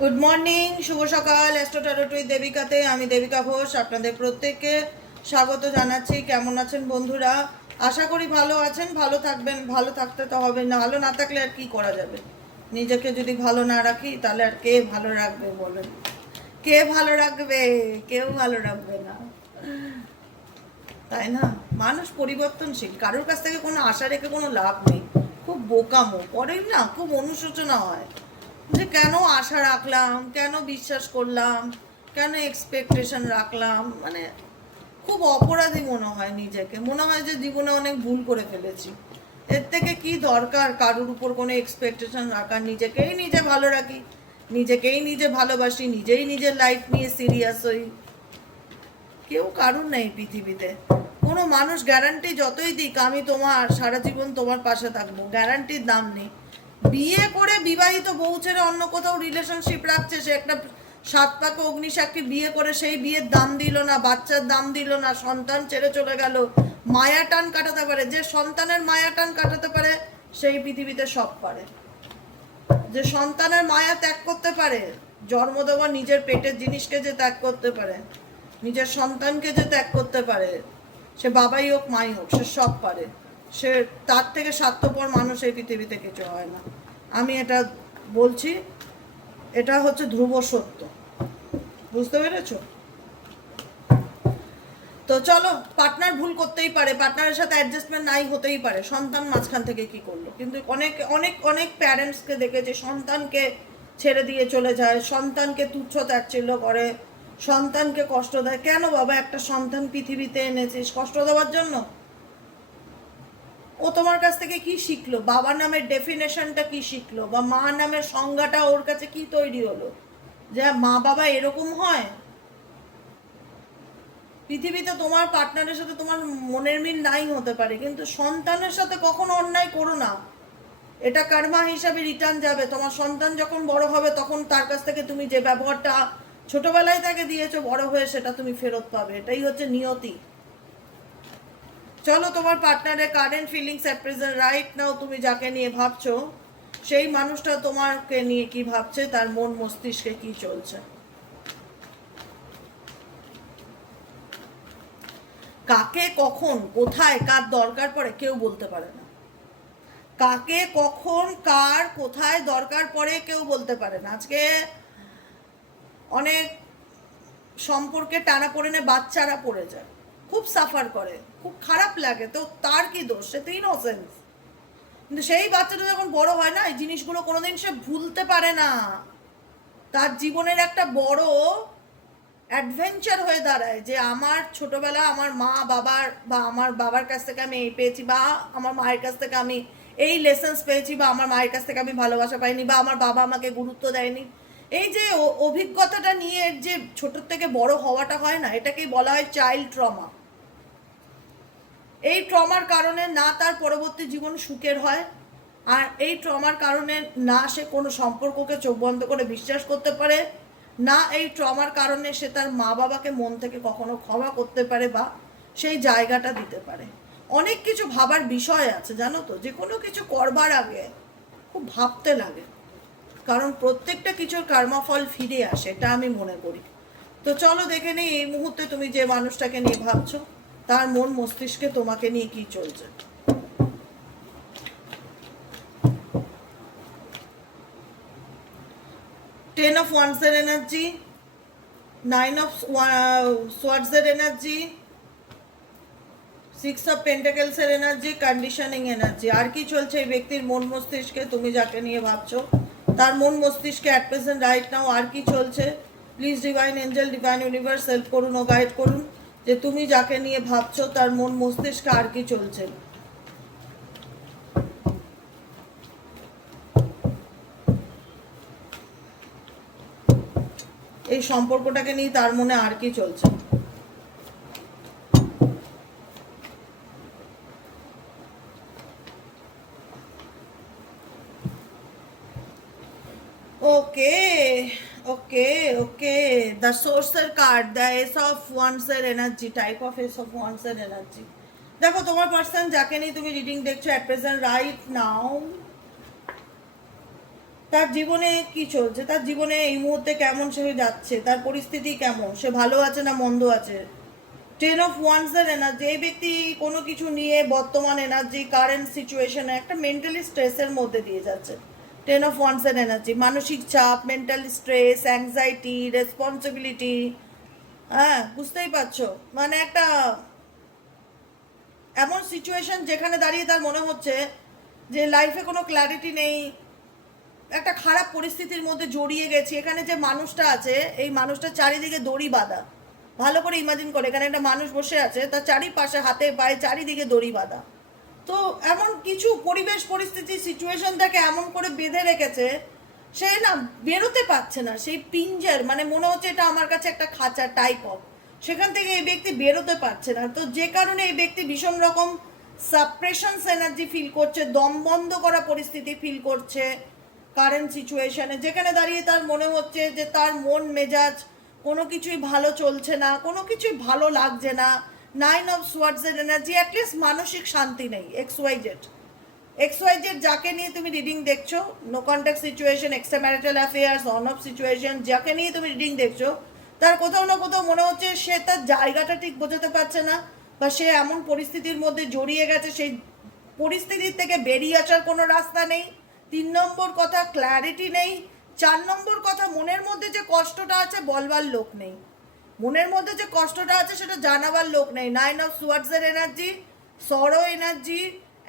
Good morning, শুভ সকাল। Astro tarot with দেবিকাতে আমি দেবিকা ঘোষ আপনাদের প্রত্যেককে স্বাগত জানাচ্ছি। কেমন আছেন বন্ধুরা? আশা করি ভালো আছেন, ভালো থাকবেন। ভালো থাকতে তো হবে, না ভালো না থাকলে আর কি করা যাবে? নিজেকে যদি ভালো না রাখি তাহলে আর কে ভালো রাখবে বলেন? কে ভালো রাখবে? কেউ ভালো রাখবে না, তাই না? মানুষ পরিবর্তনশীল, কারোর কাছ থেকে কোনো আশা রেখে কোনো লাভ নেই। খুব বোকামো পরে না, খুব অনুশোচনা হয় যে কেন আশা রাখলাম, কেন বিশ্বাস করলাম, কেন এক্সপেকটেশন রাখলাম। মানে খুব অপরাধী মনে হয় নিজেকে, মনে হয় যে জীবনে অনেক ভুল করে ফেলেছি। এর থেকে কি দরকার কারোর উপর কোনো এক্সপেকটেশন রাখার? নিজেকেই নিজে ভালো রাখি, নিজেকেই নিজে ভালোবাসি, নিজেই নিজের লাইফ নিয়ে সিরিয়াস হই। কেউ কারুর নেই পৃথিবীতে। কোনো মানুষ গ্যারান্টি যতই দিক আমি তোমার সারা জীবন তোমার পাশে থাকবো, গ্যারান্টির দাম নেই। বিয়ে করে বিবাহিত বউ ছেড়ে অন্য কোথাও রিলেশনশিপ রাখছে, সে একটা সাত পাকে অগ্নিসাক্ষী বিয়ে করে সেই বিয়ের দাম দিল না, বাচ্চার দাম দিল না, সন্তান ছেড়ে চলে গেল। মায়া টান কাটাতে পারে যে সন্তানের মায়া টান কাটাতে পারে, সেই পৃথিবীতে সব পারে। যে সন্তানের মায়া ত্যাগ করতে পারে, জন্ম দেওয়া নিজের পেটের জিনিসকে যে ত্যাগ করতে পারে, নিজের সন্তানকে যে ত্যাগ করতে পারে, সে বাবাই হোক মাই হোক, সে সব পারে। সে তার থেকে স্বার্থপর মানুষ এই পৃথিবীতে কিছু হয় না। আমি এটা বলছি, এটা হচ্ছে ধ্রুব সত্য। বুঝতে পেরেছো? তো চলো, পার্টনার ভুল করতেই পারে, পার্টনারের সাথে অ্যাডজাস্টমেন্ট নাই হতেই পারে, সন্তান মাঝখান থেকে কি করলো। কিন্তু অনেক অনেক অনেক প্যারেন্টসকে দেখেছে সন্তানকে ছেড়ে দিয়ে চলে যায়, সন্তানকে তুচ্ছ তাচ্ছিল্য করে, সন্তানকে কষ্ট দেয়। কেন বাবা? একটা সন্তান পৃথিবীতে এনেছিস কষ্ট দেওয়ার জন্য? ও তোমার কাছ থেকে কি শিখলো? বাবা নামের ডেফিনেশনটা কি শিখলো? বা মা নামের সংজ্ঞাটা ওর কাছে কি তৈরি হলো যে মা বাবা এরকম হয়? পৃথিবীতে তোমার পার্টনারের সাথে তোমার মনের মিল নাই হতে পারে, কিন্তু সন্তানের সাথে কখনো অন্যায় করো না। এটা কর্মা হিসাবে রিটার্ন যাবে। তোমার সন্তান যখন বড় হবে তখন তার কাছ থেকে তুমি যে ব্যবহারটা ছোটবেলায় তাকে দিয়েছো, বড় হয়ে সেটা তুমি ফেরত পাবে। এটাই হচ্ছে নিয়তি। চলো, তোমার পার্টনারের current feelings at present right now, তুমি যাকে নিয়ে ভাবছো সেই মানুষটা তোমাকে নিয়ে কি ভাবছে, তার মন মস্তিষ্কে কি চলছে। কাকে কখন কোথায় কার দরকার পড়ে কেউ বলতে পারে না। কাকে কখন কার কোথায় দরকার পড়ে কেউ বলতে পারে না। আজকে অনেক সম্পর্কে টানা পড়ে বাচ্চারা পড়ে যায়, খুব সাফার করে, খুব খারাপ লাগে। তো তার কি দোষ? সে তো ইনোসেন্স। কিন্তু সেই বাচ্চাটা যখন বড় হয় না, এই জিনিসগুলো কোনোদিন সে ভুলতে পারে না। তার জীবনের একটা বড় অ্যাডভেঞ্চার হয়ে দাঁড়ায় যে আমার ছোটবেলা আমার মা বাবার বা আমার বাবার কাছ থেকে আমি এই পেয়েছি, বা আমার মায়ের কাছ থেকে আমি এই লেসেন্স পেয়েছি, বা আমার মায়ের কাছ থেকে আমি ভালোবাসা পাইনি, বা আমার বাবা আমাকে গুরুত্ব দেয়নি। এই যে অভিজ্ঞতাটা নিয়ে যে ছোটোর থেকে বড় হওয়াটা হয় না, এটাকেই বলা হয় চাইল্ড ট্রমা। এই ট্রমার কারণে না তার পরবর্তী জীবন সুখের হয়, আর এই ট্রমার কারণে না সে কোনো সম্পর্ককে চোখ বন্ধ করে বিশ্বাস করতে পারে, না এই ট্রমার কারণে সে তার মা বাবাকে মন থেকে কখনো ক্ষমা করতে পারে বা সেই জায়গাটা দিতে পারে। অনেক কিছু ভাবার বিষয় আছে জানো তো, যে কোনো কিছু করবার আগে খুব ভাবতে লাগে, কারণ প্রত্যেকটা কিছুর কর্মফল ফিরে আসে, এটা আমি মনে করি। তো চলো দেখে নিই এই মুহূর্তে তুমি যে মানুষটাকে নিয়ে ভাবছো তার মন মস্তিষ্কে তোমাকে নিয়ে কি চলছে। টেন অফ ওয়ান্সের এনার্জি, নাইন অফ সোয়ার্ডসের এনার্জি, সিক্স অফ পেন্টাকেলসের এনার্জি, কন্ডিশনিং এনার্জি। আর কি চলছে এই ব্যক্তির মন মস্তিষ্কে? তুমি যাকে নিয়ে ভাবছো তার মন মস্তিষ্কে অ্যাট প্রেজেন্ট রাইট নাও আর কি চলছে? Please divine Angel, divine universe help করুন ও গাইড করুন যে তুমি যাকে নিয়ে ভাবছো তার মন মস্তিষ্কে আর কি চলছে। এই সম্পর্কটাকে নিয়ে তার মনে আর কি চলছে। Okay, okay. The sorcerer card, the ace of wands এর energy, type of ace of wands এর energy. দেখো তোমার পার্সন যাকে নিয়ে তুমি রিডিং দেখছো অ্যাট প্রেজেন্ট রাইট নাও, তার জীবনে কি চলছে, তার জীবনে এই মুহূর্তে কেমন সে যাচ্ছে, তার পরিস্থিতি কেমন, সে ভালো আছে না মন্দ আছে। টেন অফ ওয়ান্সের এনার্জি, এই ব্যক্তি কোনো কিছু নিয়ে বর্তমান এনার্জি কারেন্ট সিচুয়েশনে একটা মেন্টালি স্ট্রেসের মধ্যে দিয়ে যাচ্ছে। টেন অফ ওয়ান্সের এনার্জি, মানসিক চাপ, মেন্টাল স্ট্রেস, অ্যাংজাইটি, রেসপন্সিবিলিটি। হ্যাঁ, বুঝতেই পারছো, মানে একটা এমন সিচুয়েশন যেখানে দাঁড়িয়ে তার মনে হচ্ছে যে লাইফে কোনো ক্ল্যারিটি নেই, একটা খারাপ পরিস্থিতির মধ্যে জড়িয়ে গেছি। এখানে যে মানুষটা আছে, এই মানুষটা চারিদিকে দড়ি বাঁধা। ভালো করে ইমাজিন করে, এখানে একটা মানুষ বসে আছে, তার চারিপাশে হাতে পায়ে চারিদিকে দড়ি বাঁধা। তো এমন কিছু পরিবেশ পরিস্থিতি সিচুয়েশন তাকে এমন করে বেঁধে রেখেছে, সে না বেরোতে পারছে না। সেই পিঞ্জার, মানে মনে হচ্ছে এটা আমার কাছে একটা খাঁচা টাইপ অফ, সেখান থেকে এই ব্যক্তি বেরোতে পারছে না। তো যে কারণে এই ব্যক্তি ভীষণ রকম সাপ্রেশনস এনার্জি ফিল করছে, দম বন্ধ করা পরিস্থিতি ফিল করছে কারেন্ট সিচুয়েশনে, যেখানে দাঁড়িয়ে তার মনে হচ্ছে যে তার মন মেজাজ কোনো কিছুই ভালো চলছে না, কোনো কিছুই ভালো লাগছে না। 9 অফ সোয়ার্ডসের এনার্জি, অ্যাটলিস্ট মানসিক শান্তি নেই। XYZ যাকে নিয়ে তুমি রিডিং দেখছো, no contact situation, extra marital affairs, on off situation, যাকে নিয়ে তুমি রিডিং দেখছো, তার কোথাও না কোথাও মনে হচ্ছে সে তার জায়গাটা ঠিক বোঝাতে পারছে না, বা সে এমন পরিস্থিতির মধ্যে জড়িয়ে গেছে, সেই পরিস্থিতির থেকে বেরিয়ে আসার কোনো রাস্তা নেই। 3 নম্বর কথা, ক্ল্যারিটি নেই। 4 নম্বর কথা, মনের মধ্যে যে কষ্টটা আছে বলবার লোক নেই, মনের মধ্যে যে কষ্টটা আছে সেটা জানাবার লোক নেই। 9 অফ সোয়ার্ডসের এনার্জি, সরো এনার্জি,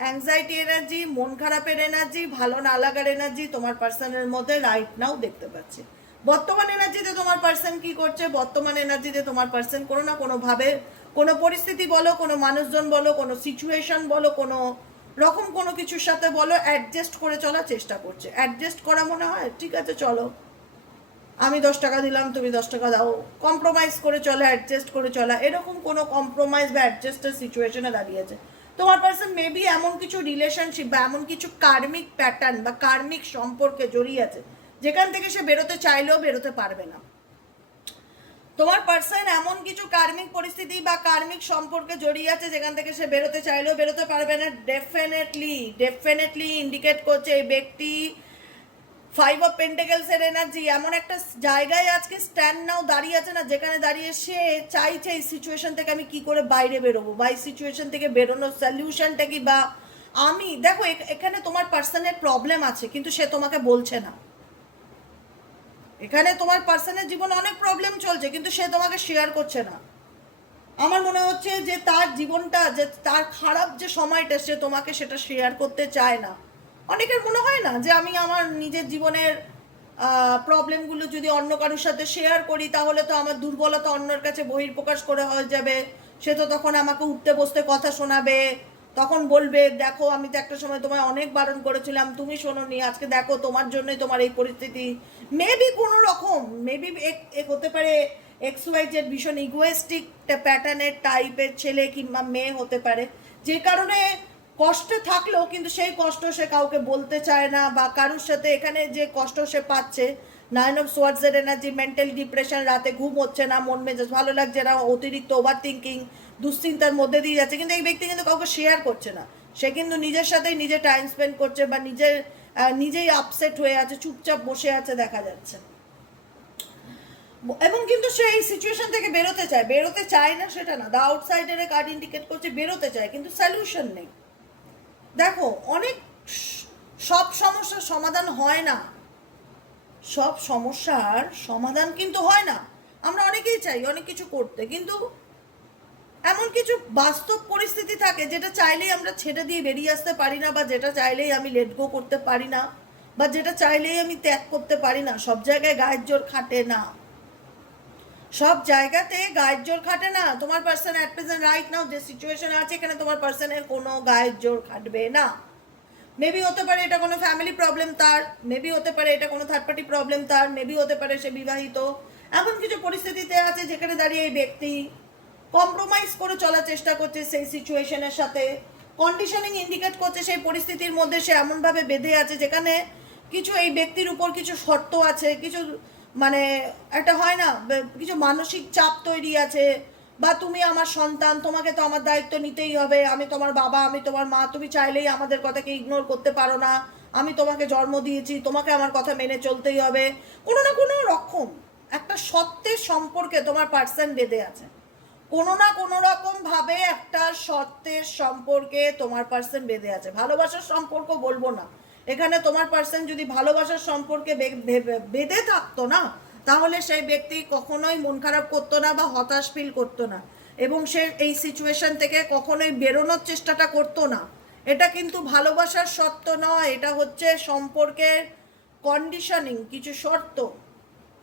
অ্যাংজাইটি এনার্জি, মন খারাপের এনার্জি, ভালো না লাগার এনার্জি তোমার পার্সনের মধ্যে রাইট নাও দেখতে পাচ্ছি। বর্তমান এনার্জিতে তোমার পার্সন কি করছে, বর্তমান এনার্জিতে তোমার পার্সন কোনো না কোনোভাবে কোনো পরিস্থিতি বলো, কোনো মানুষজন বলো, কোনো সিচুয়েশন বলো, কোনো রকম কোনো কিছুর সাথে বলো, অ্যাডজাস্ট করে চলার চেষ্টা করছে। অ্যাডজাস্ট করা মনে হয় ঠিক আছে চলো, আমি 10 টাকা দিলাম, তুমি 10 টাকা দাও, কম্প্রোমাইজ করে চলা, অ্যাডজাস্ট করে চলা, এরকম কোনো কম্প্রোমাইজ বা অ্যাডজাস্টের সিচুয়েশনে দাঁড়িয়েছে তোমার পার্সন। মেবি এমন কিছু রিলেশনশিপ বা এমন কিছু কার্মিক প্যাটার্ন বা কার্মিক সম্পর্কে জড়িয়ে আছে, যেখান থেকে সে বেরোতে চাইলেও বেরোতে পারবে না। তোমার পার্সন এমন কিছু কার্মিক পরিস্থিতি বা কার্মিক সম্পর্কে জড়িয়ে আছে, যেখান থেকে সে বেরোতে চাইলেও বেরোতে পারবে না। ডেফিনেটলি ইন্ডিকেট করছে এই ব্যক্তি 5 অফ পেন্টাকেলস এর এনার্জি এমন একটা জায়গায় আজকে স্ট্যান্ড নাও দাঁড়িয়ে আছে না, যেখানে দাঁড়িয়ে সে চাইছে এই সিচুয়েশন থেকে আমি কি করে বাইরে বেরোবো, বা এই সিচুয়েশন থেকে বেরোনোর সলিউশনটা কি, বা আমি দেখো এখানে তোমার পার্সনের প্রবলেম আছে কিন্তু সে তোমাকে বলছে না। এখানে তোমার পার্সনের জীবনে অনেক প্রবলেম চলছে কিন্তু সে তোমাকে শেয়ার করছে না। আমার মনে হচ্ছে যে তার জীবনটা, যে তার খারাপ যে সময়টা, সে তোমাকে সেটা শেয়ার করতে চায় না। অনেকের মনে হয় না যে আমি আমার নিজের জীবনের প্রবলেমগুলো যদি অন্য কারোর সাথে শেয়ার করি তাহলে তো আমার দুর্বলতা অন্যের কাছে বহির্প্রকাশ করে হয়ে যাবে, সে তো তখন আমাকে উঠতে বসতে কথা শোনাবে, তখন বলবে দেখো আমি তো একটা সময় তোমায় অনেক বারণ করেছিলাম, তুমি শোনোনি, আজকে দেখো তোমার জন্যই তোমার এই পরিস্থিতি। মেবি কোনো রকম, মেবি হতে পারে XYZ ভীষণ ইগোয়েস্টিক প্যাটার্নের টাইপের ছেলে কিংবা মেয়ে হতে পারে, যে কারণে কষ্টে থাকলেও কিন্তু সেই কষ্ট সে কাউকে বলতে চায় না, বা কারোর সাথে এখানে যে কষ্ট সে পাচ্ছে 9 অফ সোয়ার্ডসের এনার্জি, মেন্টাল ডিপ্রেশন, রাতে ঘুম হচ্ছে না, মন মেজাজ ভালো লাগছে না, অতিরিক্ত ওভার থিঙ্কিং, দুশ্চিন্তার মধ্যে দিয়ে যাচ্ছে, কিন্তু এই ব্যক্তি কিন্তু কাউকে শেয়ার করছে না। সে কিন্তু নিজের সাথেই নিজে টাইম স্পেন্ড করছে, বা নিজেই আপসেট হয়ে আছে, চুপচাপ বসে আছে দেখা যাচ্ছে। এবং কিন্তু সে এই সিচুয়েশন থেকে বেরোতে চায় না সেটা না, দ্য আউটসাইডার কার্ড ইন্ডিকেট করছে বেরোতে চায় কিন্তু সলিউশন নেই। দেখো অনেক সব সমস্যার সমাধান হয় না, সব সমস্যার সমাধান কিন্তু হয় না। আমরা অনেকেই চাই অনেক কিছু করতে, কিন্তু এমন কিছু বাস্তব পরিস্থিতি থাকে যেটা চাইলেই আমরা ছেড়ে দিয়ে বেরিয়ে আসতে পারি না, বা যেটা চাইলেই আমি লেট গো করতে পারি না, বা যেটা চাইলেই আমি ত্যাগ করতে পারি না। সব জায়গায় গায়ের জোর খাটে না, সব জায়গাতে গায়ের জোর খাটে না। তোমার person at present right now যে সিচুয়েশনে আছে, এখানে তোমার পার্সনের কোনো গায়ের জোর খাটবে না। মেবি হতে পারে এটা কোনো ফ্যামিলি প্রবলেম তার, মেবি হতে পারে এটা কোনো থার্ড পার্টি প্রবলেম তার, মেবি হতে পারে সে বিবাহিত। এমন কিছু পরিস্থিতিতে আছে যেখানে দাঁড়িয়ে এই ব্যক্তি কম্প্রোমাইজ করে চলার চেষ্টা করছে সেই সিচুয়েশনের সাথে। কন্ডিশনিং ইন্ডিকেট করছে সেই পরিস্থিতির মধ্যে সে এমনভাবে বেঁধে আছে যেখানে কিছু এই ব্যক্তির উপর কিছু শর্ত আছে, কিছু মানে একটা হয় না, কিছু মানসিক চাপ তৈরি আছে, বা তুমি আমার সন্তান, তোমাকে তো আমার দায়িত্ব নিতেই হবে, আমি তোমার বাবা, আমি তোমার মা, তুমি চাইলেই আমাদের কথাকে ইগনোর করতে পারো না, আমি তোমাকে জন্ম দিয়েছি, তোমাকে আমার কথা মেনে চলতেই হবে, কোনো না কোনো রকম একটা সত্যের সম্পর্কে তোমার পার্সন বেঁধে আছে, কোনো না কোনো রকম ভাবে একটা সত্যের সম্পর্কে তোমার পার্সন বেঁধে আছে। ভালোবাসার সম্পর্ক বলবো না, এখানে তোমার পার্সন যদি ভালোবাসার সম্পর্কে বেঁধে থাকতো না, তাহলে সেই ব্যক্তি কখনোই মন খারাপ করতো না বা হতাশ ফিল করতো না, এবং সে এই সিচুয়েশন থেকে কখনোই বেরোনোর চেষ্টাটা করতো না। এটা কিন্তু ভালোবাসার শর্ত নয়, এটা হচ্ছে সম্পর্কের কন্ডিশনিং, কিছু শর্ত,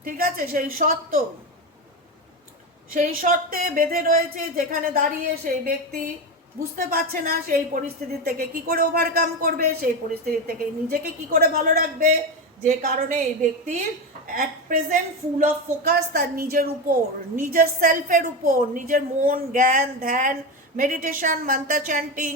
ঠিক আছে? সেই শর্তে বেঁধে রয়েছে, যেখানে দাঁড়িয়ে সেই ব্যক্তি বুঝতে পারছে না সেই পরিস্থিতি থেকে কি করে ওভারকাম করবে, সেই পরিস্থিতি থেকে নিজেকে কি করে ভালো রাখবে, যে কারণে এই ব্যক্তির at present full of focus তার নিজের উপর, নিজের সেলফের উপর, নিজের মন, জ্ঞান, ধ্যান, মেডিটেশন, মান্ত্র চ্যান্টিং,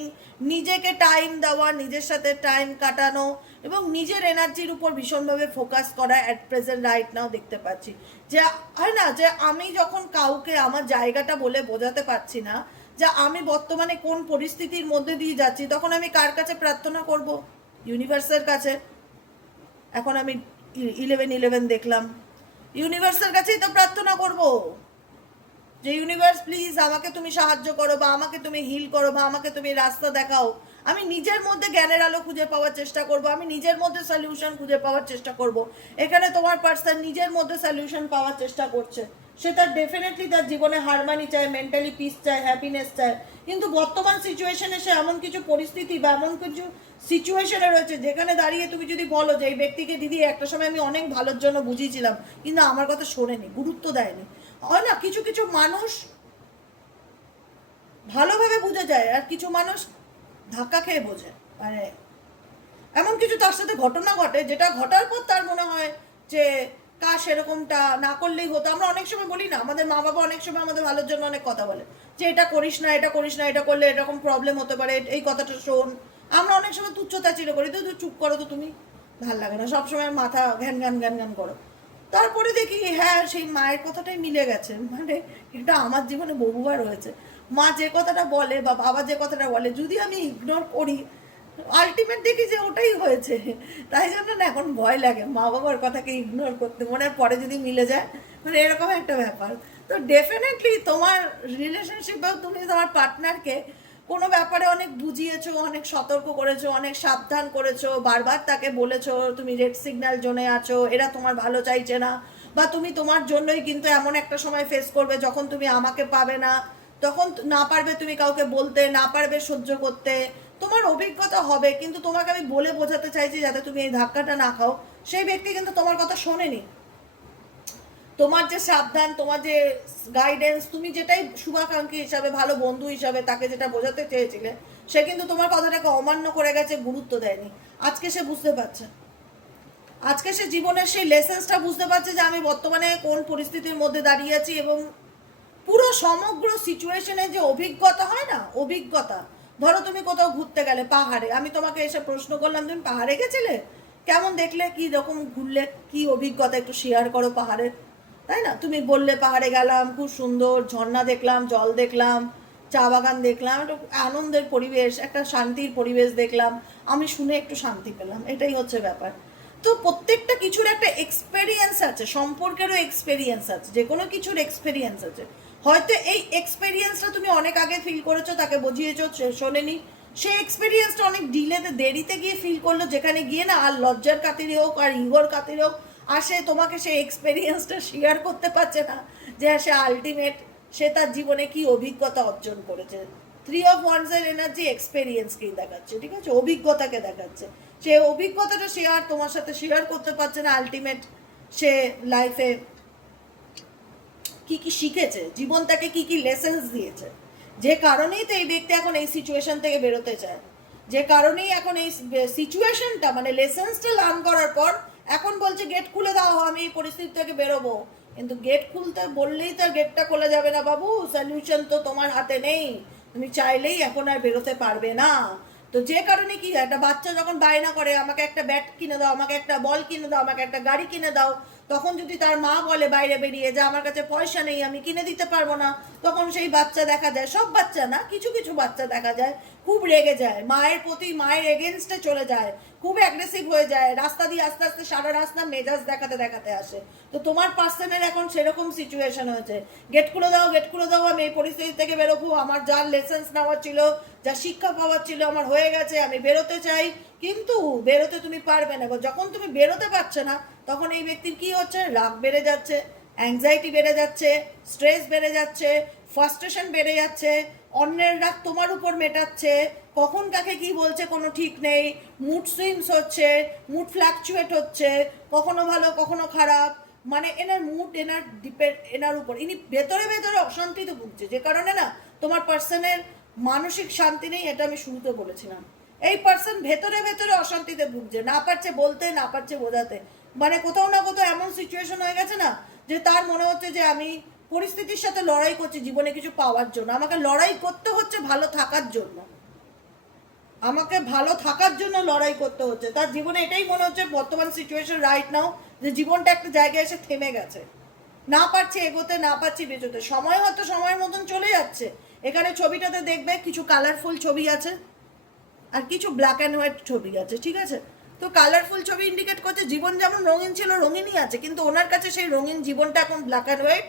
নিজেকে টাইম দেওয়া, নিজের সাথে টাইম কাটানো এবং নিজের এনার্জির উপর ভীষণভাবে ফোকাস করা অ্যাট প্রেজেন্ট রাইট নাও দেখতে পাচ্ছি। যে হয় না, যে আমি যখন কাউকে আমার জায়গাটা বলে বোঝাতে পারছি না যে আমি বর্তমানে কোন পরিস্থিতির মধ্যে দিয়ে যাচ্ছি, তখন আমি কার কাছে প্রার্থনা করব? ইউনিভার্সের কাছে। এখন আমি 11 দেখলাম, ইউনিভার্সের কাছেই তো প্রার্থনা করব যে ইউনিভার্স প্লিজ আমাকে তুমি সাহায্য করো, বা আমাকে তুমি হিল করো, বা আমাকে তুমি রাস্তা দেখাও। আমি নিজের মধ্যে জ্ঞানের আলো খুঁজে পাওয়ার চেষ্টা করব, আমি নিজের মধ্যে সলিউশন খুঁজে পাওয়ার চেষ্টা করব। এখানে তোমার পার্সন নিজের মধ্যে সলিউশন পাওয়ার চেষ্টা করছে, সে তার ডেফিনেটলি তার জীবনে হারমানি চায়, মেন্টালি পিস চায়, হ্যাপিনেস চায়, কিন্তু বর্তমান সিচুয়েশনে সে এমন কিছু পরিস্থিতি বা এমন কিছু সিচুয়েশনে রয়েছে যেখানে দাঁড়িয়ে তুমি যদি বলো যে এই ব্যক্তিকে দিদি একটা সময় আমি অনেক ভালোর জন্য বুঝিয়েছিলাম, কিন্তু আমার কথা শোনেনি, গুরুত্ব দেয়নি। হয় না, কিছু কিছু মানুষ ভালোভাবে বুঝে যায় আর কিছু মানুষ ধাক্কা খেয়ে বোঝে, মানে এমন কিছু তার সাথে ঘটনা ঘটে যেটা ঘটার পর তার মনে হয় যে কাশ এরকমটা না করলেই হতো। আমরা অনেক সময় বলি না, আমাদের মা বাবা অনেক সময় আমাদের ভালোর জন্য অনেক কথা বলে যে এটা করিস না, এটা করিস না, এটা করলে এরকম প্রবলেম হতে পারে, এই কথাটা শোন। আমরা অনেক সময় তুচ্ছতা চিড়ে করি, তো চুপ করো তো, তুমি ভাল লাগে না সবসময় মাথা ঘ্যান ঘ্যান ঘ্যান ঘ্যান করো। তারপরে দেখি হ্যাঁ সেই মায়ের কথাটাই মিলে গেছে, মানে এটা আমার জীবনে বহুবার হয়েছে। মা যে কথাটা বলে বা বাবা যে কথাটা বলে যদি আমি ইগনোর করি, আলটিমেট দেখি যে ওটাই হয়েছে। তাই জন্য না এখন ভয় লাগে মা বাবার কথাকে ইগনোর করতে, মনে পরে যদি মিলে যায়, মানে এরকম একটা ব্যাপার। তো ডেফিনেটলি তোমার রিলেশনশিপেও তুমি তোমার পার্টনারকে কোনো ব্যাপারে অনেক বুঝিয়েছো, অনেক সতর্ক করেছো, অনেক সাবধান করেছো, বারবার তাকে বলেছো তুমি রেড সিগন্যাল জোনে আছো, এরা তোমার ভালো চাইছে না, বা তুমি তোমার জন্যই কিন্তু এমন একটা সময় ফেস করবে যখন তুমি আমাকে পাবে না, তখন না পারবে তুমি কাউকে বলতে, না পারবে সহ্য করতে, তোমার অভিজ্ঞতা হবে, কিন্তু তোমাকে আমি বলে বোঝাতে চাইছি যাতে তুমি এই ধাক্কাটা না খাও। সেই ব্যক্তি কিন্তু তোমার কথা শোনেনি, তোমার যে সাবধান, তোমার যে গাইডেন্স, তুমি যেটাই শুভাকাঙ্ক্ষী হিসাবে, ভালো বন্ধু হিসাবে তাকে যেটা বোঝাতে চেয়েছিলে, সে কিন্তু তোমার কথাটাকে অমান্য করে গেছে, গুরুত্ব দেয়নি। আজকে সে বুঝতে পারছে, আজকে সে জীবনের সেই লেসেন্সটা বুঝতে পারছে যে আমি বর্তমানে কোন পরিস্থিতির মধ্যে দাঁড়িয়ে আছি, এবং পুরো সমগ্র সিচুয়েশনে যে অভিজ্ঞতা হয় না, অভিজ্ঞতা, ধরো তুমি কোথাও ঘুরতে গেলে পাহাড়ে, আমি তোমাকে এসে প্রশ্ন করলাম তুমি পাহাড়ে গেছিলে, কেমন দেখলে, কি রকম ঘুরলে, কি অভিজ্ঞতা একটু শেয়ার করো পাহাড়ের, তাই না? তুমি বললে পাহাড়ে গেলাম, খুব সুন্দর ঝর্ণা দেখলাম, জল দেখলাম, চা বাগান দেখলাম, একটু আনন্দের পরিবেশ, একটা শান্তির পরিবেশ দেখলাম, আমি শুনে একটু শান্তি পেলাম, এটাই হচ্ছে ব্যাপার। তো প্রত্যেকটা কিছুর একটা এক্সপেরিয়েন্স আছে, সম্পর্কেরও এক্সপেরিয়েন্স আছে, যে কোনো কিছুর এক্সপেরিয়েন্স আছে। হয়তো এই এক্সপেরিয়েন্সটা তুমি অনেক আগে ফিল করেছো, তাকে বুঝিয়েছো, শোনেনি, সেই এক্সপেরিয়েন্সটা অনেক ডিলেতে, দেরিতে গিয়ে ফিল করলো, যেখানে গিয়ে না আর লজ্জার খাতিরে হোক আর ইগোর খাতিরে হোক আর সে তোমাকে সেই এক্সপেরিয়েন্সটা শেয়ার করতে পারছে না, যে সে আলটিমেট সে তার জীবনে কি অভিজ্ঞতা অর্জন করেছে। 3 of Wands এর এনার্জি এক্সপেরিয়েন্সকেই দেখাচ্ছে, ঠিক আছে, অভিজ্ঞতাকে দেখাচ্ছে। সে অভিজ্ঞতাটা সে আর তোমার সাথে শেয়ার করতে পারছে না, আলটিমেট সে লাইফে কি কি শিখেছে, জীবন তাকে কি কি লেসেন্স দিয়েছে, যে কারণেই তো এই ব্যক্তি এখন এই সিচুয়েশন থেকে বেরোতে চায়, যে কারণেই এখন এই সিচুয়েশনটা মানে লেসেন্সটা লার্ন করার পর এখন বলছে গেট খুলে দাও, আমি এই পরিস্থিতি থেকে বেরোবো। কিন্তু গেট খুলতে বললেই তো গেটটা খোলা যাবে না বাবু, সলিউশন তো তোমার হাতে নেই, তুমি চাইলেই এখন আর বেরোতে পারবে না। তো যে কারণে কি একটা বাচ্চা যখন বায়না করে আমাকে একটা ব্যাট কিনে দাও, আমাকে একটা বল কিনে দাও, আমাকে একটা গাড়ি কিনে দাও, তখন যদি তার মা বলে বাইরে বেরিয়ে যে আমার কাছে পয়সা নেই, আমি কিনে দিতে পারবো না, তখন সেই বাচ্চা দেখা যায়, সব বাচ্চা না, কিছু কিছু বাচ্চা দেখা যায় খুব রেগে যায়, মায়ের প্রতি, মায়ের এগেনস্টে চলে যায়, খুব অ্যাগ্রেসিভ হয়ে যায়, রাস্তা দিয়ে আস্তে আস্তে সারা রাস্তা মেজাজ দেখাতে দেখাতে আসে। তো তোমার পার্সনের এখন সেরকম সিচুয়েশন হয়েছে, গেট খুলে দাও, গেট খুলে দাও, আমি এই পরিস্থিতি থেকে বেরোবো, আমার যা লেসেন্স নেওয়ার ছিল, যা শিক্ষা পাওয়ার ছিল আমার হয়ে গেছে, আমি বেরোতে চাই, কিন্তু বেরোতে তুমি পারবে না। যখন তুমি বেরোতে পারছো না, তখন এই ব্যক্তির কি হচ্ছে, রাগ বেড়ে যাচ্ছে, অ্যাংজাইটি বেড়ে যাচ্ছে, স্ট্রেস বেড়ে যাচ্ছে, ফ্রাস্ট্রেশন বেড়ে যাচ্ছে, অন্যের রাগ তোমার উপর মেটাচ্ছে, কখন কাকে কি বলছে কোনো ঠিক নেই, মুড সুইংস হচ্ছে, মুড ফ্ল্যাকচুয়েট হচ্ছে, কখনো ভালো কখনো খারাপ, মানে এনার মুড এনার ডিপেন্ড এনার উপর, ইনি ভেতরে ভেতরে অশান্তিতে ভুগছে, যে কারণে না তোমার পার্সনের মানসিক শান্তি নেই। এটা আমি শুরুতে বলেছিলাম, এই পার্সন ভেতরে ভেতরে অশান্তিতে ভুগছে, না পারছে বলতে, না পারছে বোঝাতে, মানে কোথাও না কোথাও এমন সিচুয়েশন হয়ে গেছে না যে তার মনে হচ্ছে যে আমি পরিস্থিতির সাথে লড়াই করছি জীবনে কিছু পাওয়ার জন্য, আমাকে লড়াই করতে হচ্ছে ভালো থাকার জন্য, আমাকে ভালো থাকার জন্য লড়াই করতে হচ্ছে। তার জীবনে এটাই মনে হচ্ছে বর্তমান সিচুয়েশন রাইট নাও, যে জীবনটা একটা জায়গায় এসে থেমে গেছে, না পারছে এগোতে, না পারছি বেঁচোতে, সময় হয়তো সময়ের মতন চলে যাচ্ছে। এখানে ছবিটাতে দেখবে কিছু কালারফুল ছবি আছে আর কিছু ব্ল্যাক অ্যান্ড হোয়াইট ছবি আছে, ঠিক আছে? তো কালারফুল ছবি ইন্ডিকেট করছে জীবন যেমন রঙিন ছিল রঙিনই আছে, কিন্তু ওনার কাছে সেই রঙিন জীবনটা এখন ব্ল্যাক অ্যান্ড হোয়াইট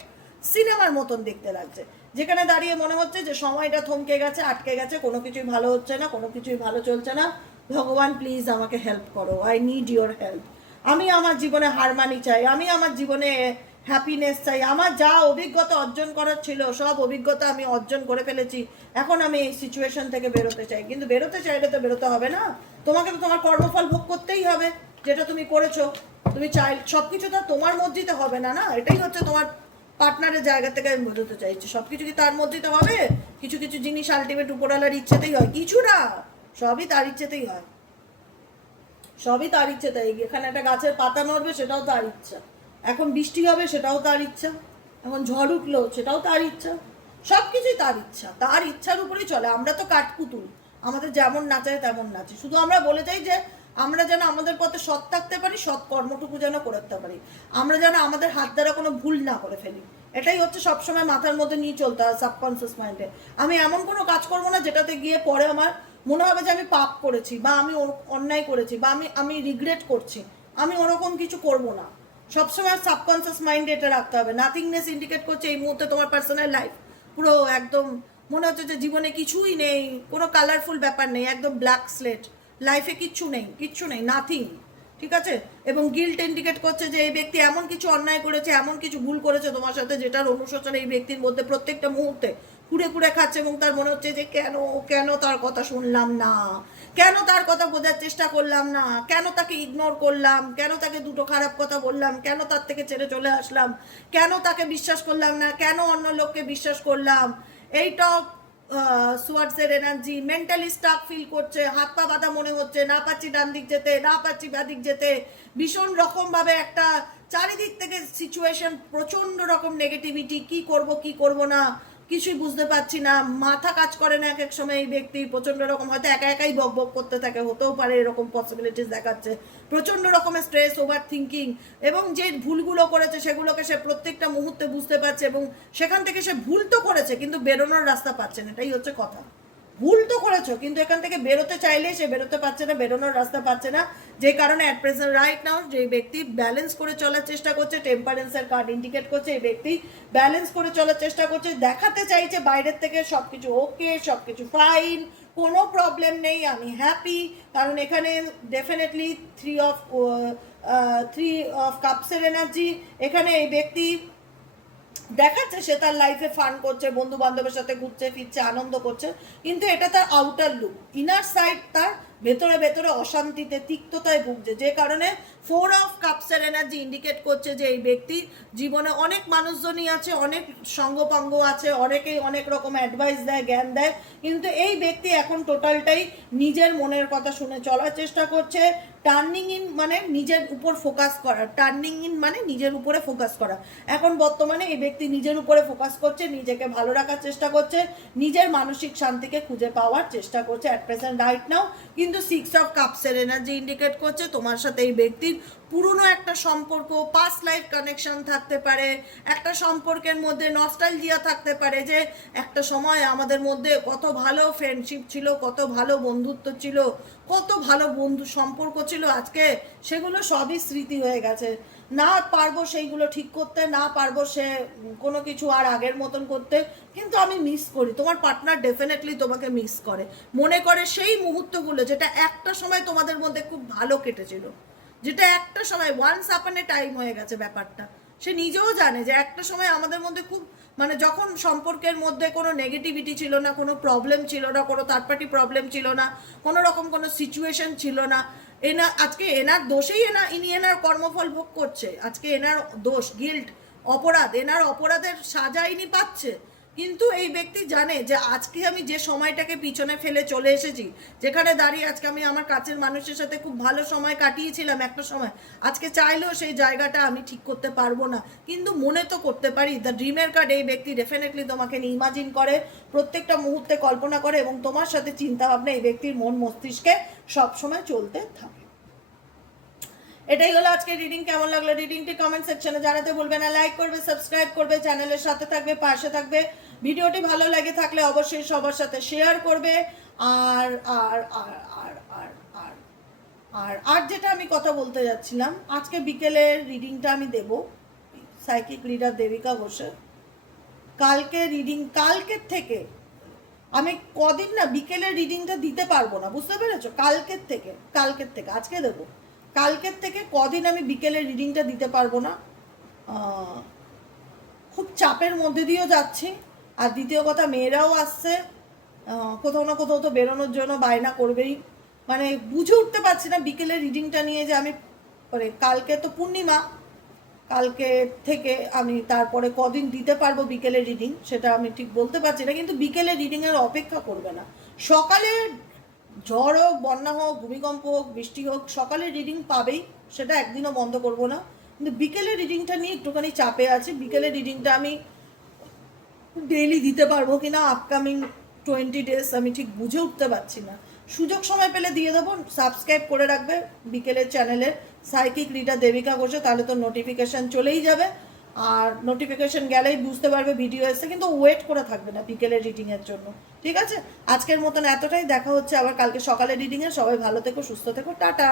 সিনেমার মতন দেখতে লাগছে, যেখানে দাঁড়িয়ে মনে হচ্ছে যে সময়টা থমকে গেছে, আটকে গেছে, কোনো কিছুই ভালো হচ্ছে না, কোনো কিছুই ভালো চলছে না, ভগবান প্লিজ আমাকে হেল্প করো, আই নিড ইউর হেল্প, আমি আমার জীবনে হারমানি চাই, আমি আমার জীবনে হ্যাপিনেস চাই, আমার যা অভিজ্ঞতা অর্জন করার ছিল সব অভিজ্ঞতা আমি অর্জন করে ফেলেছি, এখন আমি এই সিচুয়েশন থেকে বেরোতে চাই। কিন্তু বেরোতে চাইলে তো বেরোতে হবে না, তোমাকে তো তোমার কর্মফল ভোগ করতেই হবে, যেটা তুমি করেছো, তুমি চাই সব কিছু তো তোমার মর্জিতে হবে না, না, এটাই হচ্ছে তোমার পার্টনারের জায়গা থেকে আমি বোঝাতে চাইছি, সব কিছু কি তার মর্জিতে হবে? কিছু কিছু জিনিস আলটিমেট উপরওয়ালার ইচ্ছেতেই হয়, কিছু না, সবই তার ইচ্ছেতেই হয়, সবই তার ইচ্ছেতেই। এখানে একটা গাছের পাতা নড়বে, সেটাও তার ইচ্ছা, এখন বৃষ্টি হবে সেটাও তার ইচ্ছা, এখন ঝড় উঠলো সেটাও তার ইচ্ছা, সব কিছুই তার ইচ্ছা, তার ইচ্ছার উপরেই চলে। আমরা তো কাঠপুতুল, আমাদের যেমন নাচায় তেমন নাচে, শুধু আমরা বলে যাই যে আমরা যেন আমাদের পথে সৎ থাকতে পারি, সৎ কর্মটুকু যেন করতে পারি, আমরা যেন আমাদের হাত দ্বারা কোনো ভুল না করে ফেলি, এটাই হচ্ছে সবসময় মাথার মধ্যে নিয়ে চলতে হয় সাবকনসিয়াস মাইন্ডে। আমি এমন কোনো কাজ করবো না যেটাতে গিয়ে পরে আমার মনে হবে যে আমি পাপ করেছি, বা আমি অন্যায় করেছি, বা আমি রিগ্রেট করছি, আমি ওরকম কিছু করব না। সবসময় সাবকনসিয়াস মাইন্ডে এটা রাখতে হবে। নাথিংনেস ইন্ডিকেট করছে এই মুহূর্তে তোমার পার্সোনাল লাইফ পুরো একদম মনে হচ্ছে যে জীবনে কিছুই নেই, কোনো কালারফুল ব্যাপার নেই, একদম ব্ল্যাক স্লেট, লাইফে কিচ্ছু নেই, কিচ্ছু নেই, নাথিং, ঠিক আছে? এবং গিল্ট ইন্ডিকেট করছে যে এই ব্যক্তি এমন কিছু অন্যায় করেছে, এমন কিছু ভুল করেছে তোমার সাথে, যেটার অনুশোচন এই ব্যক্তির মধ্যে প্রত্যেকটা মুহূর্তে কুড়ে কুড়ে খাচ্ছে, এবং তার মনে হচ্ছে যে কেন কেন তার কথা শুনলাম না, কেন তার কথা বোঝার চেষ্টা করলাম না, কেন তাকে ইগনোর করলাম, কেন তাকে দুটো খারাপ কথা বললাম, কেন তার থেকে ছেড়ে চলে আসলাম, কেন তাকে বিশ্বাস করলাম না, কেন অন্য লোককে বিশ্বাস করলাম, এইটা সোয়ার্ডসের এনার্জি। মেন্টালি স্টাক ফিল করছে, হাত পা বাঁধা মনে হচ্ছে, না পাচ্ছি ডান দিক যেতে, না পাচ্ছি বাঁ দিক যেতে, ভীষণ রকম ভাবে একটা চারিদিক থেকে সিচুয়েশন, প্রচন্ড রকম নেগেটিভিটি, কি করব কি করব না কিছুই বুঝতে পারছি না, মাথা কাজ করে না এক এক সময় এই ব্যক্তি, প্রচন্ড রকম হয়তো একা একাই বক বক করতে থাকে, হতেও পারে এরকম পসিবিলিটিস দেখাচ্ছে, প্রচন্ড রকমের স্ট্রেস, ওভার থিঙ্কিং, এবং যে ভুলগুলো করেছে সেগুলোকে সে প্রত্যেকটা মুহূর্তে বুঝতে পারছে, এবং সেখান থেকে সে ভুল তো করেছে কিন্তু বেরোনোর রাস্তা পাচ্ছে না, এটাই হচ্ছে কথা। ভুল তো করেছো কিন্তু এখান থেকে বেরোতে চাইলে সে বেরোতে পারছে না, বেরোনোর রাস্তা পাচ্ছে না, যে কারণে অ্যাট প্রেজেন্ট রাইট নাও যে ব্যক্তি ব্যালেন্স করে চলার চেষ্টা করছে, টেম্পারেন্সের কার্ড ইন্ডিকেট করছে এই ব্যক্তি ব্যালেন্স করে চলার চেষ্টা করছে, দেখাতে চাইছে বাইরের থেকে সবকিছু ওকে, সবকিছু ফাইন, কোনো প্রবলেম নেই, আমি হ্যাপি, কারণ এখানে ডেফিনেটলি থ্রি অফ কাপসের এনার্জি, এখানে এই ব্যক্তি দেখাচ্ছে সে তার লাইফে ফান করছে, বন্ধু বান্ধবের সাথে ঘুরছে ফিরছে, আনন্দ করছে, কিন্তু এটা তার আউটার লুক, ইনার সাইড তার ভেতরে ভেতরে অশান্তিতে, তিক্ততায় ভুগছে, যে কারণে 4 অফ কাপসের এনার্জি ইন্ডিকেট করছে যে এই ব্যক্তি জীবনে অনেক মানুষজনই আছে, অনেক সঙ্গপাঙ্গ আছে, অনেকেই অনেক রকম অ্যাডভাইস দেয়, জ্ঞান দেয়, কিন্তু এই ব্যক্তি এখন টোটালটাই নিজের মনের কথা শুনে চলার চেষ্টা করছে। টার্নিং ইন মানে নিজের উপর ফোকাস করা, টার্নিং ইন মানে নিজের উপরে ফোকাস করা, এখন বর্তমানে এই ব্যক্তি নিজের উপরে ফোকাস করছে, নিজেকে ভালো রাখার চেষ্টা করছে, নিজের মানসিক শান্তিকে খুঁজে পাওয়ার চেষ্টা করছে অ্যাট প্রেজেন্ট রাইট নাও। কিন্তু 6 অফ কাপসের এনার্জি ইন্ডিকেট করছে তোমার সাথে এই ব্যক্তির পুরনো একটা সম্পর্ক, পাস্ট লাইফ কানেকশন থাকতে পারে, একটা সম্পর্কের মধ্যে নস্টালজিয়া থাকতে পারে যে একটা সময় আমাদের মধ্যে কত ভালো ফ্রেন্ডশিপ ছিল, কত ভালো বন্ধুত্ব ছিল, কত ভালো বন্ধু সম্পর্ক ছিল, আজকে সেগুলো সবই স্মৃতি হয়ে গেছে। না পারবো সেইগুলো ঠিক করতে, না পারবো সে কোনো কিছু আর আগের মতন করতে, কিন্তু আমি মিস করি। তোমার পার্টনার ডেফিনেটলি তোমাকে মিস করে, মনে করে সেই মুহূর্তগুলো যেটা একটা সময় তোমাদের মধ্যে খুব ভালো কেটেছিল, যেটা একটা সময় ওয়ান্স আপন এ টাইম হয়ে গেছে ব্যাপারটা। সে নিজেও জানে যে একটা সময় আমাদের মধ্যে খুব মানে যখন সম্পর্কের মধ্যে কোনো নেগেটিভিটি ছিল না, কোনো প্রবলেম ছিল না, কোনো থার্ড পার্টি প্রবলেম ছিল না, কোনো রকম কোনো সিচুয়েশন ছিল না, আজকে এনার দোষেই ইনি এনার কর্মফল ভোগ করছে, আজকে এনার দোষ, গিল্ট, অপরাধ, এনার অপরাধের সাজা ইনি পাচ্ছে। কিন্তু এই ব্যক্তি জানে যে আজকে আমি যে সময়টাকে পিছনে ফেলে চলে এসেছি, যেখানে দাঁড়িয়ে আজকে আমি আমার কাছের মানুষের সাথে খুব ভালো সময় কাটিয়েছিলাম একটা সময়, আজকে চাইলেও সেই জায়গাটা আমি ঠিক করতে পারবো না, কিন্তু মনে তো করতে পারি। দ্য ড্রিমের কার্ড, এই ব্যক্তি ডেফিনেটলি তোমাকে নিয়ে ইমাজিন করে, প্রত্যেকটা মুহূর্তে কল্পনা করে এবং তোমার সাথে চিন্তা ভাবনা এই ব্যক্তির মন মস্তিষ্কে সবসময় চলতে থাকে। এটাই হলো আজকে রিডিং। কেমন লাগলো রিডিংটি কমেন্ট সেকশনে জানাতে ভুলবে না। লাইক করবে, সাবস্ক্রাইব করবে, চ্যানেলের সাথে থাকবে, পাশে থাকবে। ভিডিওটি ভালো লাগে থাকলে অবশ্যই সবার সাথে শেয়ার করবে। আর আর আর আর আর আর আর আর যেটা আমি কথা বলতে যাচ্ছিলাম, আজকে বিকেলের রিডিংটা আমি দেব সাইকিক রিডার দেবিকা ঘোষের। কালকে রিডিং, কালকের থেকে আমি কদিন না বিকেলের রিডিংটা দিতে পারবো না, বুঝতে পেরেছো? কালকের থেকে আজকে দেবো, কালকের থেকে কদিন আমি বিকেলের রিডিংটা দিতে পারবো না, খুব চাপের মধ্যে দিয়েও যাচ্ছি। আর দ্বিতীয় কথা, মেয়েরাও আসছে, কোথাও না কোথাও তো বেরোনোর জন্য বায়না করবেই, মানে বুঝে উঠতে পারছি না বিকেলের রিডিংটা নিয়ে যে আমি মানে কালকে তো পূর্ণিমা, কালকে থেকে আমি তারপরে কদিন দিতে পারবো বিকেলের রিডিং সেটা আমি ঠিক বলতে পারছি না। কিন্তু বিকেলের রিডিংয়ের অপেক্ষা করবে না, সকালে ঝড় হোক, বন্যা হোক, ভূমিকম্প হোক, বৃষ্টি হোক, সকালের রিডিং পাবেই, সেটা একদিনও বন্ধ করব না। কিন্তু বিকেলের রিডিংটা নিয়ে একটুখানি চাপে আছি। বিকেলের রিডিংটা আমি ডেইলি দিতে পারবো কিনা আপকামিং 20 ডেজ আমি ঠিক বুঝে উঠতে পারছি না। সুযোগ সময় পেলে দিয়ে দেবো। সাবস্ক্রাইব করে রাখবে বিকেলের চ্যানেলের সাইকিক রিডার দেবিকা ঘোষে, তাহলে তো নোটিফিকেশান চলেই যাবে। আর নোটিফিকেশান গেলেই বুঝতে পারবে ভিডিও এসে, কিন্তু ওয়েট করে থাকবে না বিকেলের রিডিংয়ের জন্য, ঠিক আছে? আজকের মতন এতটাই, দেখা হচ্ছে আবার কালকে সকালের রিডিংয়ে। সবাই ভালো থেকো, সুস্থ থেকো, টাটা।